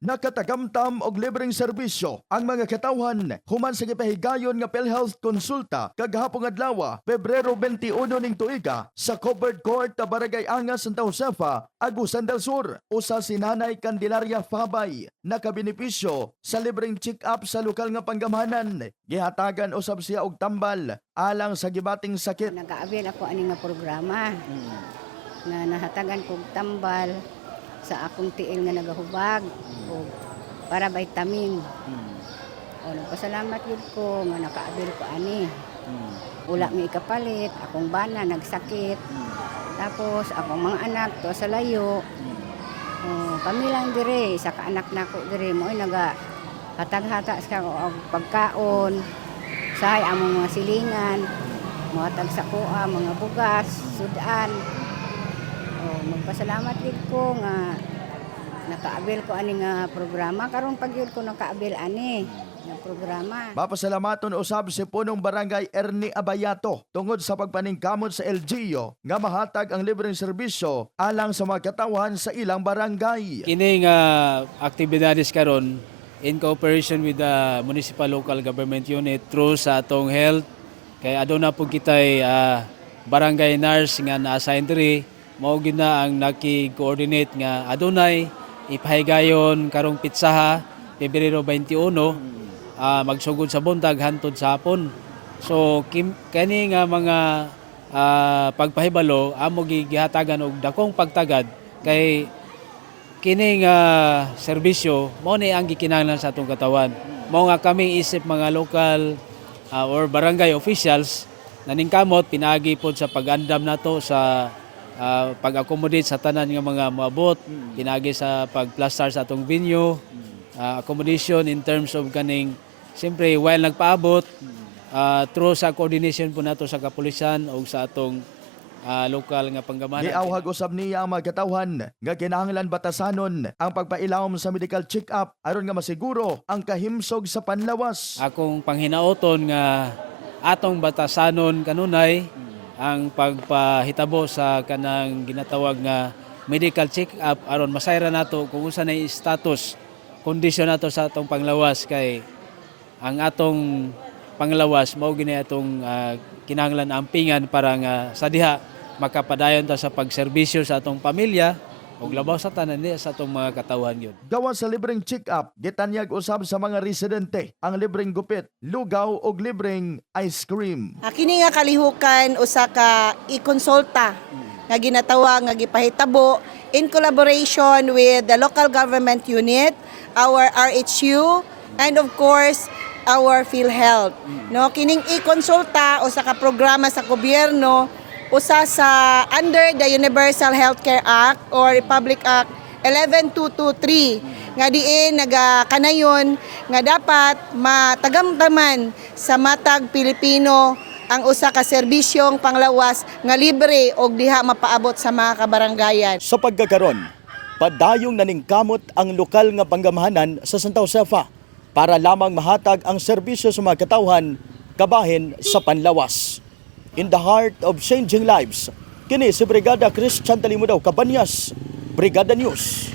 Nakatagamtam og libreng serbisyo ang mga katawhan human sa gipahigayon nga PhilHealth konsulta kagahapon adlaw Pebrero 21 ning tuiga sa Covered Court ta Barangay Angas, Santa Josefa, Agusan del Sur. Usa si Nanay Candelaria Fabay nakabenepisyo sa libreng check-up sa lokal nga panggamahanan. Gihatagan usab siya og tambal alang sa gibating sakit. Nag-aabil ako ani nga programa na nahatagan kog tambal sa akong tiil nga nagahubag o para vitamin. O nagpasalamat yun ko nga nakaabil ko ani. Wala mi ikapalit, akong bana nagsakit. Tapos akong mga anak to sa layo. Kami lang dire, isa ka anak nako dire mo ay naga hatag-hata sa og pagkaon. Sahay among mga silingan, mga tagsakua, mga bugas, sudan. Magpasalamat gid ko nga nakaabil ko ani nga programa karon pag yun ko nakaabil ani nga programa. Mapasalamaton usab si punong barangay Ernie Abayato tungod sa pagpaningkamot sa LGU nga mahatag ang libreng serbisyo alang sa mga katawhan sa ilang barangay. Kini nga aktibidades karon in cooperation with the municipal local government unit through sa atong health kay aduna po kitay barangay nurse nga na-assign diri. Mao gid na ang naki-coordinate nga adunay ipahigayon karong pitsaha Pebrero 21 magsugod sa buntag hantod sa hapon. So kani nga mga pagpahibalo amo gihatagan og dakong pagtagad kay kini nga serbisyo mao ni ang gikinahanglan sa atong katawan. Mao nga kami isip mga local or barangay officials naningkamot pinaagi pod sa pag-andam nato sa pag-accommodate sa tanan nga mga moabot, pinagi sa pag-plaster sa atong venue, accommodation in terms of kaning siyempre while nagpaabot through sa coordination po nato sa kapulisan o sa atong lokal nga panggamahanan. Giawhag usab niya ang mga katawhan nga kinahanglan batasanon ang pagpailawom sa medical check-up aron nga masiguro ang kahimsog sa panlawas. Akong panghinaoton nga atong batasanon kanunay ang pagpahitabo sa kanang ginatawag nga medical check-up aron masayra nato kung unsa nay status kondisyon nato sa atong panglawas kay ang atong panglawas mao gini atong kinahanglan ampingan para nga sa diha makapadayon ta sa pagserbisyo sa atong pamilya ug labaw sa tanan niya sa atong mga katawhan yun. Gawas sa libreng check-up, gitanyag usab sa mga residente ang libreng gupit, lugaw ug libreng ice cream. Kini nga kalihukan usa ka ikonsulta nga ginatawag nga gipahitabo in collaboration with the local government unit, our RHU, and of course our PhilHealth. No, kining ikonsulta usa ka programa sa gobyerno usa sa under the Universal Healthcare Act or Republic Act 11223 nga diin nagakanayon nga dapat matagamtaman sa matag Pilipino ang usa ka serbisyong panglawas nga libre og diha mapaabot sa mga kabaranggayan. Sa pagkakaron, padayong naningkamot ang lokal nga panggamahanan sa Santa Josefa para lamang mahatag ang serbisyo sa mga katawhan kabahin sa panlawas. In the heart of changing lives, kini si Brigada Christian Talimudaw Cabanyas, Brigada News.